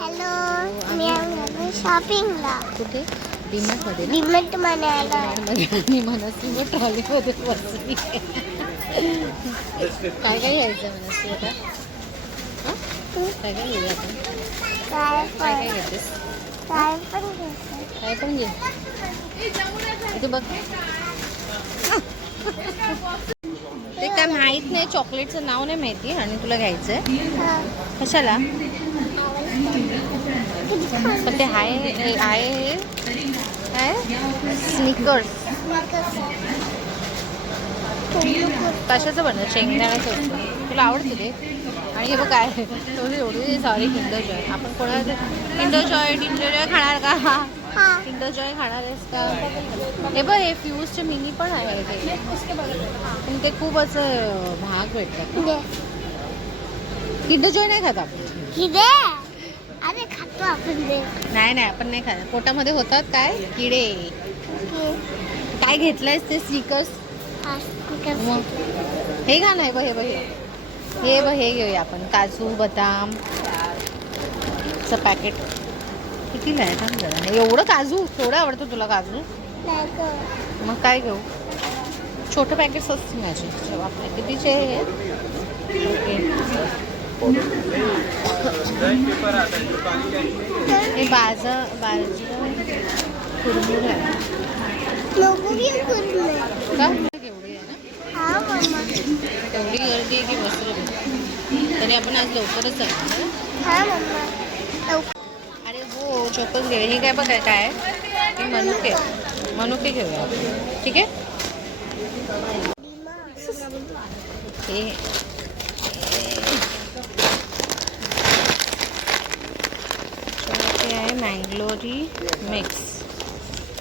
Hello, मी शॉपिंगला. कुठे? डीमार्ट मध्ये ना? डीमार्ट मध्ये आला. मी मनस्वी मग ट्रॉलीमध्ये बसली. काय काय घ्यायचं मनस्वी आता? काय काय घेऊया आपण? काय काय घेतेस? काय पण घ्यायचं. काय पण घे. इथे बघ. ते काय माहित नाही, चॉकलेटचं नाव नाही माहिती आणि तुला घ्यायचंय कशाला? पण ते आहे काय स्निकर्स. कशाचं बनलं? शेंगदाण्याचं होतं. तुला आवडतं ते? आणि हे बघ काय एवढी सॉरी किंडर जॉय. आपण कोणाला किंडर जॉय खाणार का? किंडर जॉय खाणार आहेस का? हे बघ, हे फ्यूजचे मिनी पण आहे ते, पण ते खूप असं महाग भेटतात. किंडर जॉय नाही खात आपण. अरे खातो आपण. नाही आपण नाही खात. पोटामध्ये होतात काय किडे. काय घेतलंयस ते स्निकर्स? हे का नाही? हे घेऊया आपण. काजू बदाम चं पॅकेट कितीला आहे? थांब जरा. एवढं काजू? थोडं आवडतं तुला काजू? मग काय घेऊ? छोटं पॅकेट असते माझे. आपल्या कितीचे आहे? हे बाजा कुरमुर आहे का? एवढी आहे ना? तेवढी गर्दी आहे की बसलं तरी आपण आज लवकरच आहे. अरे हो, चोकच घे. हे काय बघाय काय? मनुके घेऊया. ठीक आहे. हे आहे मँगलोरी मिक्स.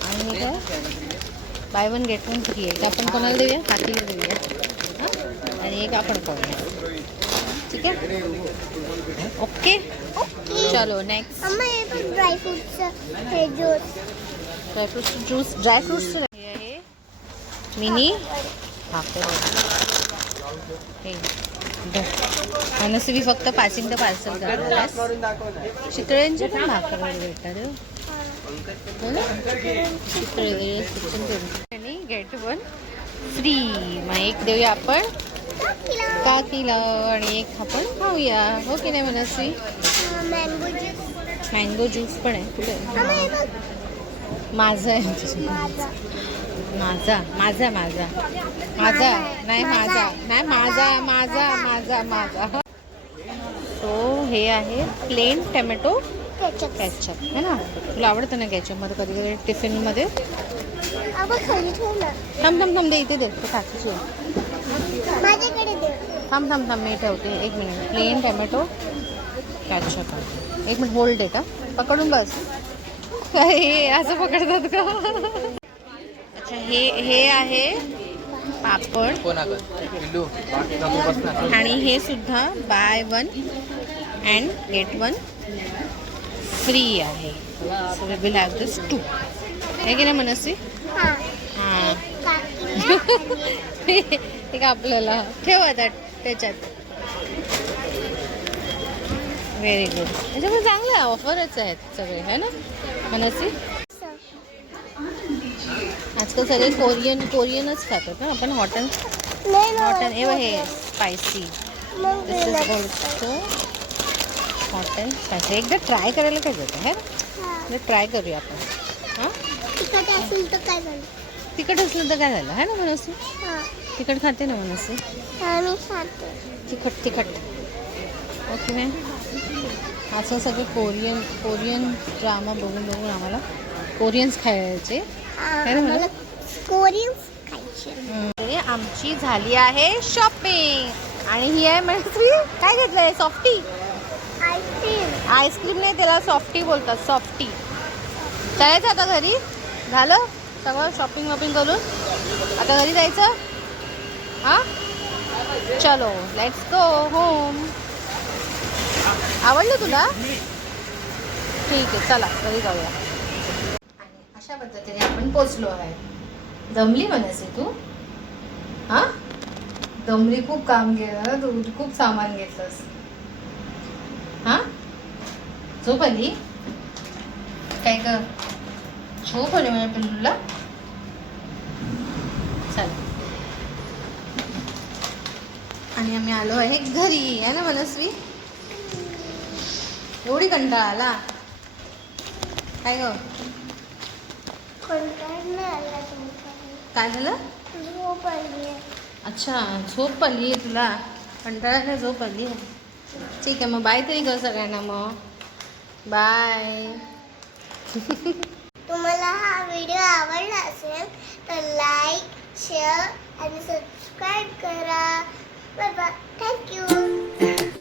आणि हे काय? By one get one free आहे. आपण कोणाला देऊया? हातीला देऊया. आणि एक आपण करूया. ठीक आहे. ओके. चलो नेक्स्ट. ड्रायफ्रूट्सचं हे आहे मिनी भाकर. हे मनस्वी फक्त पासिंग द पार्सल करणार. चितळ्यांचे पण भाकर भेटतात. आणि गेट वन फ्री. मग एक देऊया आपण काकीला आणि एक आपण खाऊया. हो की नाही मनस्वी? मँगो ज्यूस पण आहे. कुठे? माझा आहे. माझा. सो हे आहे प्लेन टोमॅटो केचप है ना? तुला आवडतं ना केचप? मध्ये कधी कधी टिफिनमध्ये. थांब दे. इथे दे. ते टाकीची थांब मी ठेवते. एक मिनिट. Plain tomato ketchup. एक मिनिट होल्ड आहे का? पकडून बस. हे असं पकडतात का? अच्छा, हे आहे पापड. आणि हे सुद्धा buy one and get one free आहे. So we will have this too. आहे की नाही मनस्वी? हां. एक आपल्याला ठेव आता त्याच्यात. Very good. त्याच्यामुळे चांगलं ऑफरच आहेत सगळे, है ना मनस्वी? आजकाल सगळे कोरियनच खातात ना. आपण हॉटन हे spicy. This is also Horton spicy. एकदा ट्राय करायला काय जातं है ना? ट्राय करूया आपण. हां, तिखट असलं तर काय झालं है ना मनस्वी? तिखट खाते ना मनस्वी? तिखट ओके नाही. असं सगळं कोरियन ड्रामा बघून आम्हाला कोरियन्स खायचे. आमची झाली आहे शॉपिंग. आणि ही आहे मनस्वी काय घेतलंय? सॉफ्टी आईस्क्रीम नाही, त्याला सॉफ्टी बोलतात. सॉफ्टी. जायचं आता घरी? झालं सगळं शॉपिंग करून? आता घरी जायचं? हां, चलो लेट्स गो होम. आवडलं तुला? ठीक आहे, चला घरी जाऊया. अशा पद्धतीने आपण पोचलो आहे. दमली मनस्वी तू? हां, दमली. खूप काम केलं तू, खूप सामान घेतलंस. हां, झोप आली काय ग? झोप आली माझ्या पिल्लूला. चालेल. आणि आम्ही आलो आहे घरी आहे ना मनस्वी. एवढी कंटाळा आला काय ग? काय झालं? झोप आली. अच्छा झोप आली आहे तुला. कंटाळ्याला झोप आली आहे. ठीक आहे मग बाय तरी कर सगळ्यांना. मग बाय. तुम्हाला हा व्हिडिओ आवडला असेल तर लाईक, शेअर आणि सबस्क्राईब करा. Bye bye. थँक्यू.